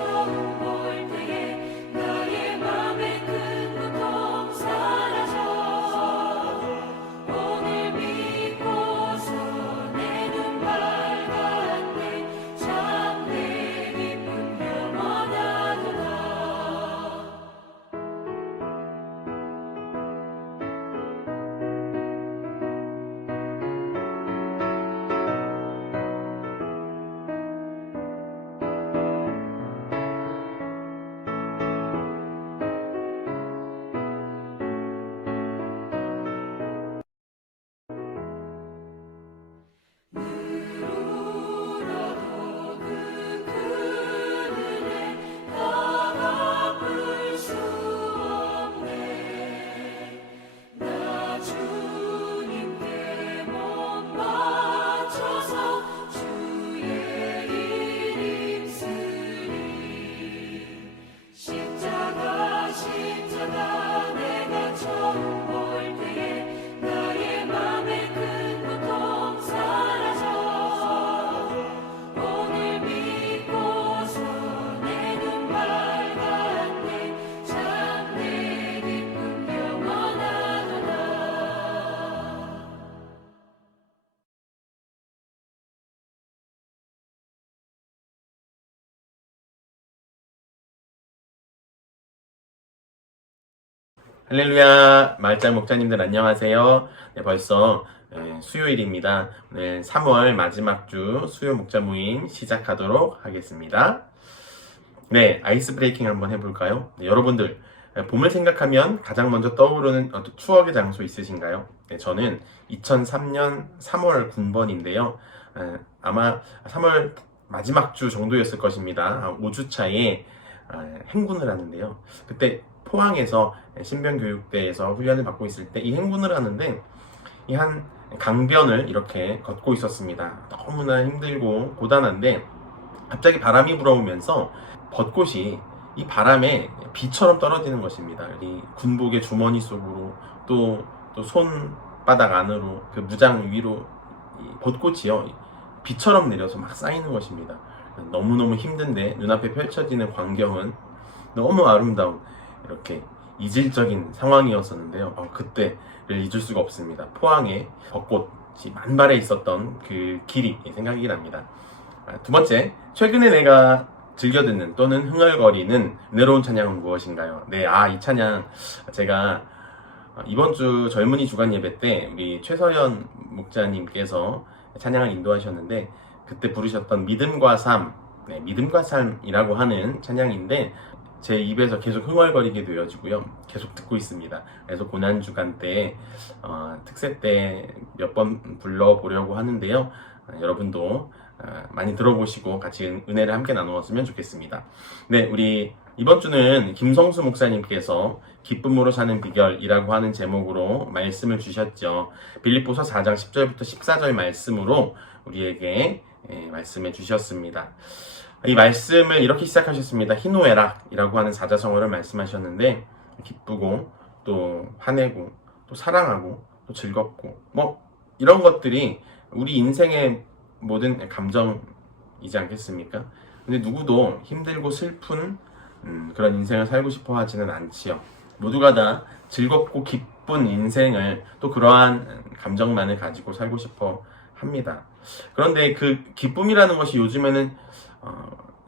처음 볼 때에 나의 맘의 큰 고통 사라져 오늘 믿고서 내 눈 밝았네 참 내 기쁨 영원하도다. 울어도 그 큰 은혜 다 갚을 수 없네. 나 주님께 몸 바쳐서 주의 일 입으리. 십자가 내가 처음 볼 때에 나의 맘의 큰 고통 사라져 오늘 믿고서 내 눈 밝았네 참 내 기쁨 영원하도다. 할렐루야, 마을장 목자님들 안녕하세요. 네, 벌써 수요일입니다. 오늘 3월 마지막 주 수요 목자 모임 시작하도록 하겠습니다. 네, 아이스 브레이킹 한번 해볼까요? 네, 여러분들 봄을 생각하면 가장 먼저 떠오르는 어떤 추억의 장소 있으신가요? 네, 저는 2003년 3월 군번인데요. 아마 3월 마지막 주 정도였을 것입니다. 5주차에 행군을 하는데요. 그때 포항에서 신병교육대에서 훈련을 받고 있을 때 이 행군을 하는데 이 한 강변을 이렇게 걷고 있었습니다. 너무나 힘들고 고단한데 갑자기 바람이 불어오면서 벚꽃이 이 바람에 비처럼 떨어지는 것입니다. 이 군복의 주머니 속으로 또 손바닥 안으로 그 무장 위로 이 벚꽃이요 비처럼 내려서 막 쌓이는 것입니다. 너무너무 힘든데 눈앞에 펼쳐지는 광경은 너무 아름다운 이렇게 이질적인 상황이었었는데요. 그때를 잊을 수가 없습니다. 포항에 벚꽃이 만발해 있었던 그 길이 생각이 납니다. 두 번째, 최근에 내가 즐겨 듣는 또는 흥얼거리는 은혜로운 찬양은 무엇인가요? 네, 이 찬양 제가 이번 주 젊은이 주간 예배 때 우리 최서연 목자님께서 찬양을 인도하셨는데 그때 부르셨던 믿음과 삶, 믿음과 삶이라고 하는 찬양인데 제 입에서 계속 흥얼거리게 되어지고요. 계속 듣고 있습니다. 그래서 고난주간 때 특세 때 몇 번 불러보려고 하는데요. 여러분도 많이 들어보시고 같이 은혜를 함께 나누었으면 좋겠습니다. 네, 우리 이번 주는 김성수 목사님께서 기쁨으로 사는 비결이라고 하는 제목으로 말씀을 주셨죠. 빌립보서 4장 10절부터 14절 말씀으로 우리에게 말씀해 주셨습니다. 이 말씀을 이렇게 시작하셨습니다. 희노애락이라고 하는 사자성어를 말씀하셨는데 기쁘고 또 화내고 또 사랑하고 또 즐겁고 이런 것들이 우리 인생의 모든 감정이지 않겠습니까? 근데 누구도 힘들고 슬픈 그런 인생을 살고 싶어 하지는 않지요. 모두가 다 즐겁고 기쁜 인생을 또 그러한 감정만을 가지고 살고 싶어 합니다. 그런데 그 기쁨이라는 것이 요즘에는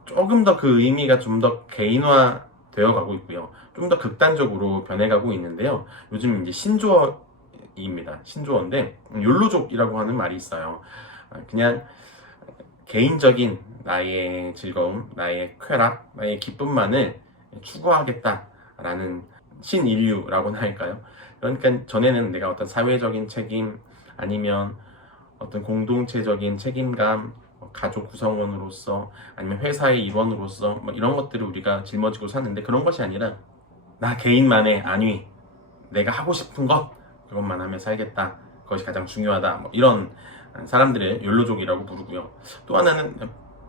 조금 더 그 의미가 좀 더 개인화 되어 가고 있고요. 좀 더 극단적으로 변해가고 있는데요. 요즘 이제 신조어입니다. 신조어인데 욜로족이라고 하는 말이 있어요. 그냥 개인적인 나의 즐거움, 나의 쾌락, 나의 기쁨만을 추구하겠다라는 신인류라고나 할까요? 그러니까 전에는 내가 어떤 사회적인 책임 아니면 어떤 공동체적인 책임감, 가족 구성원으로서 아니면 회사의 일원으로서 이런 것들을 우리가 짊어지고 사는데 그런 것이 아니라 나 개인만의 안위, 내가 하고 싶은 것 그것만 하며 살겠다. 그것이 가장 중요하다. 이런 사람들을 욜로족이라고 부르고요. 또 하나는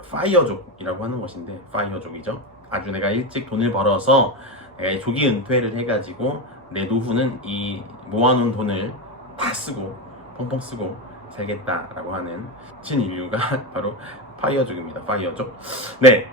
파이어족이라고 하는 것인데 파이어족이죠. 아주 내가 일찍 돈을 벌어서 내가 조기 은퇴를 해가지고 내 노후는 이 모아놓은 돈을 다 쓰고 펑펑 쓰고 살겠다라고 하는 신인류가 바로 파이어족입니다. 파이어족. 네,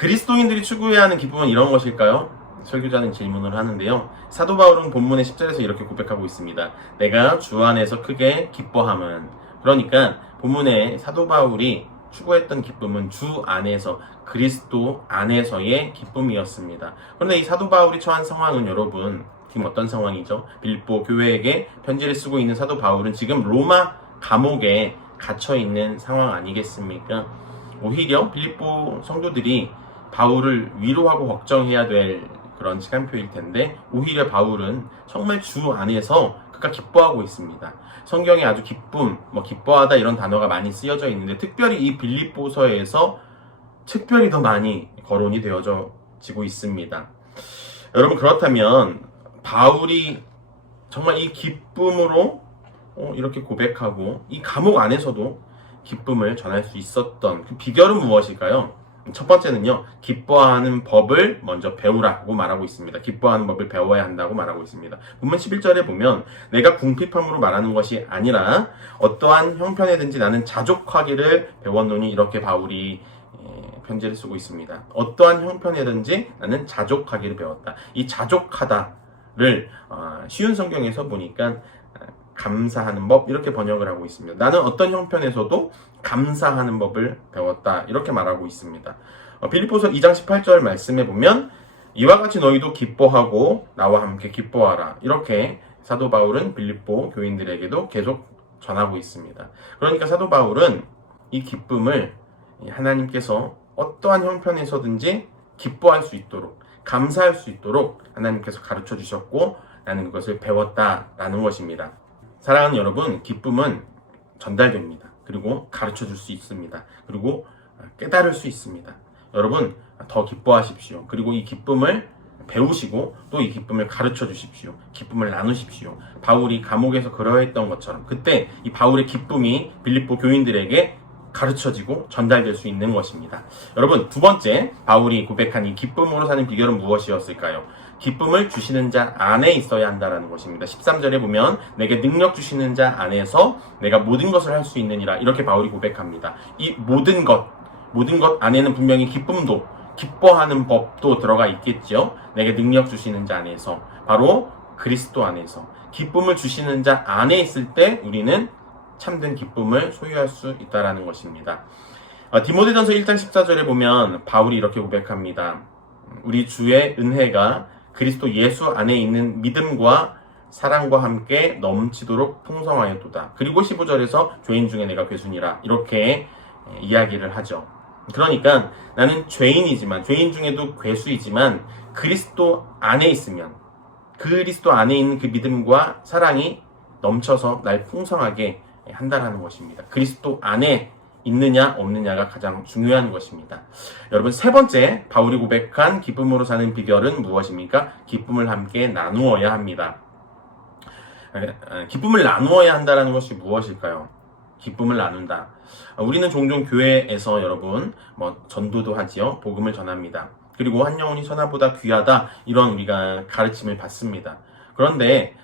그리스도인들이 추구해야 하는 기쁨은 이런 것일까요? 설교자는 질문을 하는데요. 사도 바울은 본문의 10절에서 이렇게 고백하고 있습니다. 내가 주 안에서 크게 기뻐함은, 그러니까 본문에 사도 바울이 추구했던 기쁨은 주 안에서, 그리스도 안에서의 기쁨이었습니다. 그런데 이 사도 바울이 처한 상황은 여러분 지금 어떤 상황이죠? 빌립보 교회에게 편지를 쓰고 있는 사도 바울은 지금 로마 감옥에 갇혀 있는 상황 아니겠습니까? 오히려 빌립보 성도들이 바울을 위로하고 걱정해야 될 그런 시간표일 텐데, 오히려 바울은 정말 주 안에서 그가 기뻐하고 있습니다. 성경에 아주 기쁨, 기뻐하다 이런 단어가 많이 쓰여져 있는데, 특별히 이 빌립보서에서 특별히 더 많이 거론이 되어지고 있습니다. 여러분, 그렇다면 바울이 정말 이 기쁨으로 이렇게 고백하고 이 감옥 안에서도 기쁨을 전할 수 있었던 그 비결은 무엇일까요? 첫 번째는요, 기뻐하는 법을 먼저 배우라고 말하고 있습니다. 기뻐하는 법을 배워야 한다고 말하고 있습니다. 본문 11절에 보면 내가 궁핍함으로 말하는 것이 아니라 어떠한 형편에든지 나는 자족하기를 배웠노니, 이렇게 바울이 편지를 쓰고 있습니다. 어떠한 형편에든지 나는 자족하기를 배웠다. 이 자족하다를 쉬운 성경에서 보니까 감사하는 법, 이렇게 번역을 하고 있습니다. 나는 어떤 형편에서도 감사하는 법을 배웠다, 이렇게 말하고 있습니다. 빌립보서 2장 18절 말씀에 보면 이와 같이 너희도 기뻐하고 나와 함께 기뻐하라, 이렇게 사도 바울은 빌립보 교인들에게도 계속 전하고 있습니다. 그러니까 사도 바울은 이 기쁨을 하나님께서 어떠한 형편에서든지 기뻐할 수 있도록, 감사할 수 있도록 하나님께서 가르쳐 주셨고 나는 그것을 배웠다라는 것입니다. 사랑하는 여러분, 기쁨은 전달됩니다. 그리고 가르쳐 줄 수 있습니다. 그리고 깨달을 수 있습니다. 여러분, 더 기뻐하십시오. 그리고 이 기쁨을 배우시고 또 이 기쁨을 가르쳐 주십시오. 기쁨을 나누십시오. 바울이 감옥에서 그러했던 것처럼 그때 이 바울의 기쁨이 빌립보 교인들에게 가르쳐지고 전달될 수 있는 것입니다. 여러분, 두 번째, 바울이 고백한 이 기쁨으로 사는 비결은 무엇이었을까요? 기쁨을 주시는 자 안에 있어야 한다는 것입니다. 13절에 보면 내게 능력 주시는 자 안에서 내가 모든 것을 할 수 있느니라, 이렇게 바울이 고백합니다. 이 모든 것 안에는 분명히 기쁨도, 기뻐하는 법도 들어가 있겠죠. 내게 능력 주시는 자 안에서, 바로 그리스도 안에서 기쁨을 주시는 자 안에 있을 때 우리는 참된 기쁨을 소유할 수 있다는 것입니다. 디모데전서 1장 14절에 보면 바울이 이렇게 고백합니다. 우리 주의 은혜가 그리스도 예수 안에 있는 믿음과 사랑과 함께 넘치도록 풍성하였도다. 그리고 15절에서 죄인 중에 내가 괴순이라, 이렇게 이야기를 하죠. 그러니까 나는 죄인이지만, 죄인 중에도 괴수이지만 그리스도 안에 있으면, 그리스도 안에 있는 그 믿음과 사랑이 넘쳐서 날 풍성하게 한다는 것입니다. 그리스도 안에 있느냐 없느냐가 가장 중요한 것입니다. 여러분, 세 번째, 바울이 고백한 기쁨으로 사는 비결은 무엇입니까? 기쁨을 함께 나누어야 합니다. 기쁨을 나누어야 한다는 것이 무엇일까요? 기쁨을 나눈다. 우리는 종종 교회에서 여러분 전도도 하지요. 복음을 전합니다. 그리고 한 영혼이 천하보다 귀하다, 이런 우리가 가르침을 받습니다. 그런데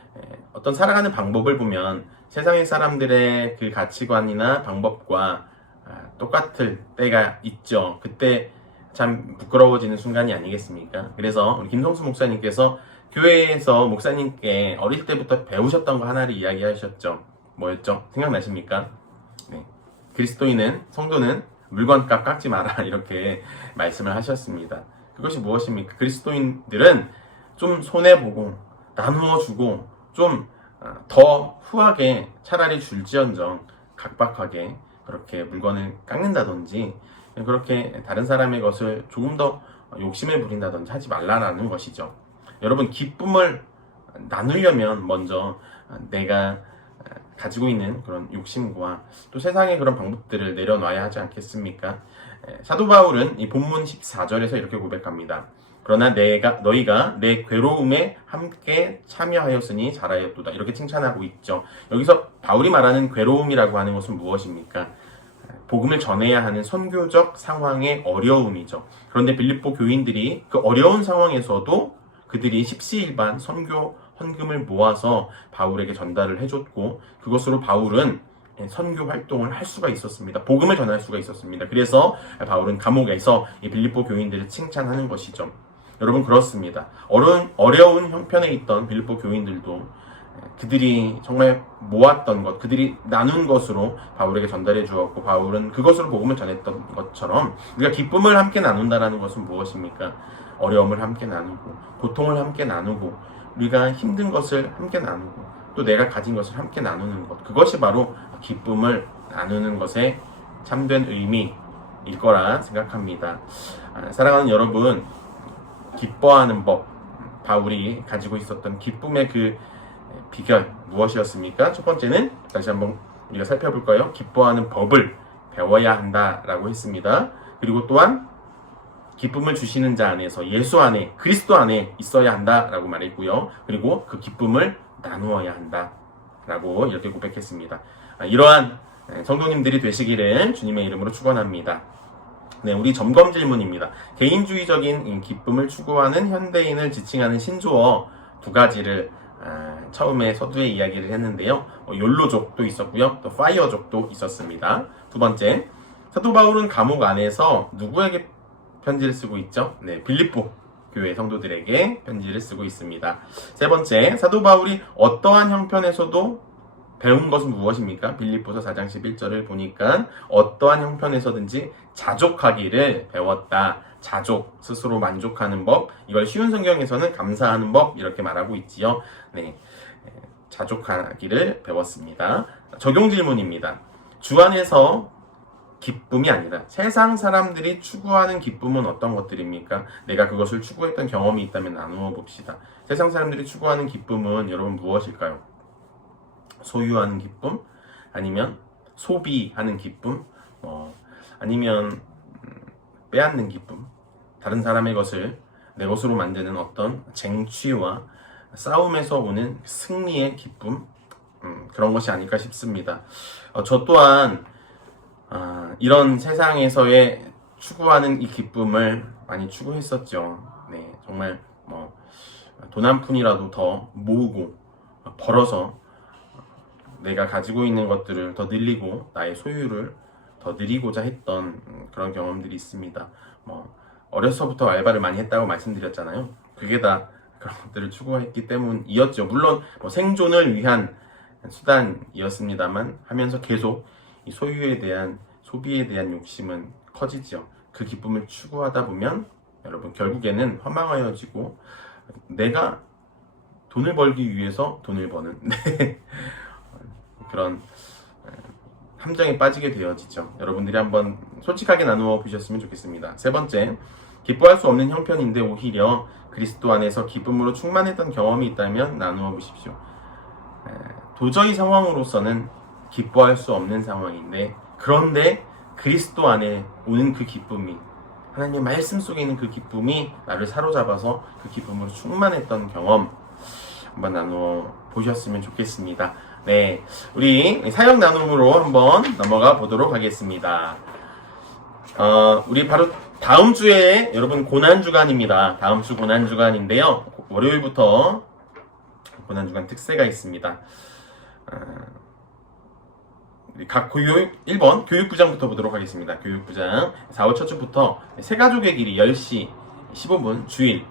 어떤 살아가는 방법을 보면 세상의 사람들의 그 가치관이나 방법과 똑같을 때가 있죠. 그때 참 부끄러워지는 순간이 아니겠습니까? 그래서 우리 김성수 목사님께서 교회에서 목사님께 어릴 때부터 배우셨던 거 하나를 이야기하셨죠. 뭐였죠? 생각나십니까? 네. 그리스도인은, 성도는 물건값 깎지 마라, 이렇게 말씀을 하셨습니다. 그것이 무엇입니까? 그리스도인들은 좀 손해보고 나누어주고 좀 더 후하게 차라리 줄지언정 각박하게 그렇게 물건을 깎는다든지, 그렇게 다른 사람의 것을 조금 더 욕심을 부린다든지 하지 말라는 것이죠. 여러분, 기쁨을 나누려면 먼저 내가 가지고 있는 그런 욕심과 또 세상의 그런 방법들을 내려놔야 하지 않겠습니까? 사도 바울은 이 본문 14절에서 이렇게 고백합니다. 그러나 너희가 내 괴로움에 함께 참여하였으니 잘하였도다, 이렇게 칭찬하고 있죠. 여기서 바울이 말하는 괴로움이라고 하는 것은 무엇입니까? 복음을 전해야 하는 선교적 상황의 어려움이죠. 그런데 빌립보 교인들이 그 어려운 상황에서도 그들이 십시일반 선교 헌금을 모아서 바울에게 전달을 해줬고, 그것으로 바울은 선교 활동을 할 수가 있었습니다. 복음을 전할 수가 있었습니다. 그래서 바울은 감옥에서 이 빌립보 교인들을 칭찬하는 것이죠. 여러분 그렇습니다. 어려운 형편에 있던 빌립보 교인들도 그들이 정말 모았던 것, 그들이 나눈 것으로 바울에게 전달해 주었고 바울은 그것으로 복음을 전했던 것처럼 우리가 기쁨을 함께 나눈다라는 것은 무엇입니까? 어려움을 함께 나누고 고통을 함께 나누고 우리가 힘든 것을 함께 나누고 또 내가 가진 것을 함께 나누는 것, 그것이 바로 기쁨을 나누는 것의 참된 의미일 거라 생각합니다. 사랑하는 여러분, 기뻐하는 법, 바울이 가지고 있었던 기쁨의 그 비결 무엇이었습니까? 첫 번째는 다시 한번 우리가 살펴볼까요? 기뻐하는 법을 배워야 한다라고 했습니다. 그리고 또한 기쁨을 주시는 자 안에서 예수 안에 그리스도 안에 있어야 한다라고 말했고요. 그리고 그 기쁨을 나누어야 한다라고 이렇게 고백했습니다. 이러한 성도님들이 되시기를 주님의 이름으로 축원합니다. 네, 우리 점검 질문입니다. 개인주의적인 기쁨을 추구하는 현대인을 지칭하는 신조어 두 가지를 처음에 서두에 이야기를 했는데요. 욜로족도 있었고요. 또 파이어족도 있었습니다. 두 번째, 사도 바울은 감옥 안에서 누구에게 편지를 쓰고 있죠? 네, 빌립보 교회 성도들에게 편지를 쓰고 있습니다. 세 번째, 사도 바울이 어떠한 형편에서도 배운 것은 무엇입니까? 빌립보서 4장 11절을 보니까 어떠한 형편에서든지 자족하기를 배웠다. 자족, 스스로 만족하는 법, 이걸 쉬운 성경에서는 감사하는 법 이렇게 말하고 있지요. 네, 자족하기를 배웠습니다. 적용 질문입니다. 주 안에서 기쁨이 아니라 세상 사람들이 추구하는 기쁨은 어떤 것들입니까? 내가 그것을 추구했던 경험이 있다면 나누어 봅시다. 세상 사람들이 추구하는 기쁨은 여러분 무엇일까요? 소유하는 기쁨? 아니면 소비하는 기쁨? 아니면 빼앗는 기쁨? 다른 사람의 것을 내 것으로 만드는 어떤 쟁취와 싸움에서 오는 승리의 기쁨? 그런 것이 아닐까 싶습니다. 저 또한 이런 세상에서의 추구하는 이 기쁨을 많이 추구했었죠. 네, 정말 돈 한 푼이라도 더 모으고 벌어서 내가 가지고 있는 것들을 더 늘리고 나의 소유를 더 늘리고자 했던 그런 경험들이 있습니다. 어려서부터 알바를 많이 했다고 말씀드렸잖아요. 그게 다 그런 것들을 추구했기 때문이었죠. 물론 생존을 위한 수단이었습니다만 하면서 계속 이 소유에 대한 소비에 대한 욕심은 커지죠. 그 기쁨을 추구하다 보면 여러분 결국에는 허망하여지고 내가 돈을 벌기 위해서 돈을 버는 그런 함정에 빠지게 되어지죠. 여러분들이 한번 솔직하게 나누어 보셨으면 좋겠습니다. 세 번째, 기뻐할 수 없는 형편인데 오히려 그리스도 안에서 기쁨으로 충만했던 경험이 있다면 나누어 보십시오. 도저히 상황으로서는 기뻐할 수 없는 상황인데 그런데 그리스도 안에 오는 그 기쁨이 하나님의 말씀 속에 있는 그 기쁨이 나를 사로잡아서 그 기쁨으로 충만했던 경험 한번 나누어 보셨으면 좋겠습니다. 네, 우리 사역 나눔으로 한번 넘어가 보도록 하겠습니다. 우리 바로 다음 주에 여러분 고난주간입니다. 다음 주 고난주간인데요. 월요일부터 고난주간 특세가 있습니다. 각 교육 1번 교육부장부터 보도록 하겠습니다. 교육부장 4월 첫 주부터 새가족의 길이 10시 15분 주일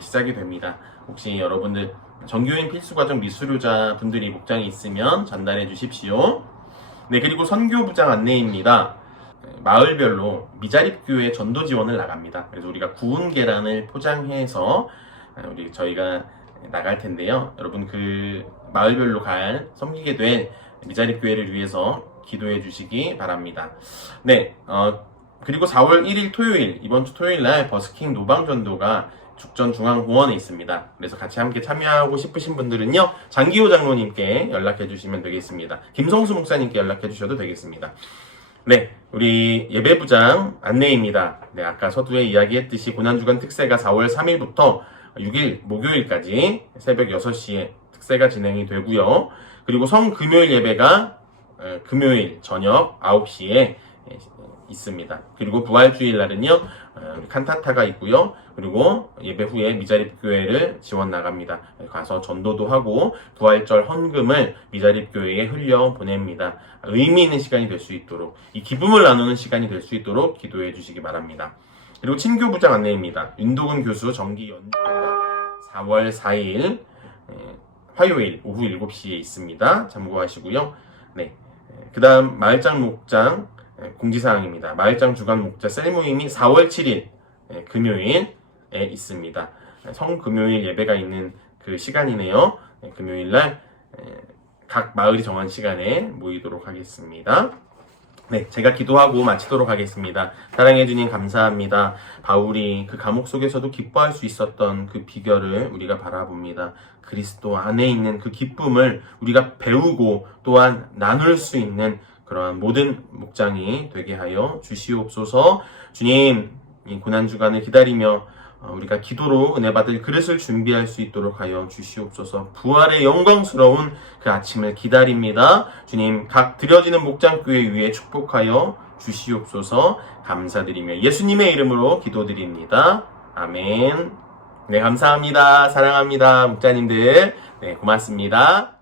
시작이 됩니다. 혹시 여러분들 정교인 필수과정 미수료자 분들이 목장에 있으면 전달해 주십시오. 네, 그리고 선교부장 안내입니다. 마을별로 미자립교회 전도 지원을 나갑니다. 그래서 우리가 구운 계란을 포장해서 저희가 나갈 텐데요. 여러분 그 마을별로 섬기게 될 미자립교회를 위해서 기도해 주시기 바랍니다. 네, 그리고 4월 1일 토요일, 이번 주 토요일 날 버스킹 노방전도가 죽전 중앙공원에 있습니다. 그래서 같이 함께 참여하고 싶으신 분들은요, 장기호 장로님께 연락해 주시면 되겠습니다. 김성수 목사님께 연락해 주셔도 되겠습니다. 네, 우리 예배부장 안내입니다. 네, 아까 서두에 이야기했듯이 고난주간 특세가 4월 3일부터 6일 목요일까지 새벽 6시에 특세가 진행이 되고요. 그리고 성금요일 예배가 금요일 저녁 9시에 있습니다. 그리고 부활주일 날은요, 칸타타가 있고요. 그리고 예배 후에 미자립교회를 지원 나갑니다. 가서 전도도 하고 부활절 헌금을 미자립교회에 흘려 보냅니다. 의미 있는 시간이 될 수 있도록, 이 기쁨을 나누는 시간이 될 수 있도록 기도해 주시기 바랍니다. 그리고 친교부장 안내입니다. 윤도근 교수 정기 연주가 4월 4일 화요일 오후 7시에 있습니다. 참고하시고요. 네. 그 다음 마을장 목장 공지사항입니다. 마을장 주간 목자 셀 모임이 4월 7일 금요일에 있습니다. 성금요일 예배가 있는 그 시간이네요. 금요일날 각 마을이 정한 시간에 모이도록 하겠습니다. 네, 제가 기도하고 마치도록 하겠습니다. 사랑해 주님 감사합니다. 바울이 그 감옥 속에서도 기뻐할 수 있었던 그 비결을 우리가 바라봅니다. 그리스도 안에 있는 그 기쁨을 우리가 배우고 또한 나눌 수 있는 그러한 모든 목장이 되게 하여 주시옵소서. 주님, 이 고난주간을 기다리며 우리가 기도로 은혜 받을 그릇을 준비할 수 있도록 하여 주시옵소서. 부활의 영광스러운 그 아침을 기다립니다. 주님, 각 드려지는 목장교회 위에 축복하여 주시옵소서. 감사드리며 예수님의 이름으로 기도드립니다. 아멘. 네, 감사합니다. 사랑합니다. 목자님들. 네, 고맙습니다.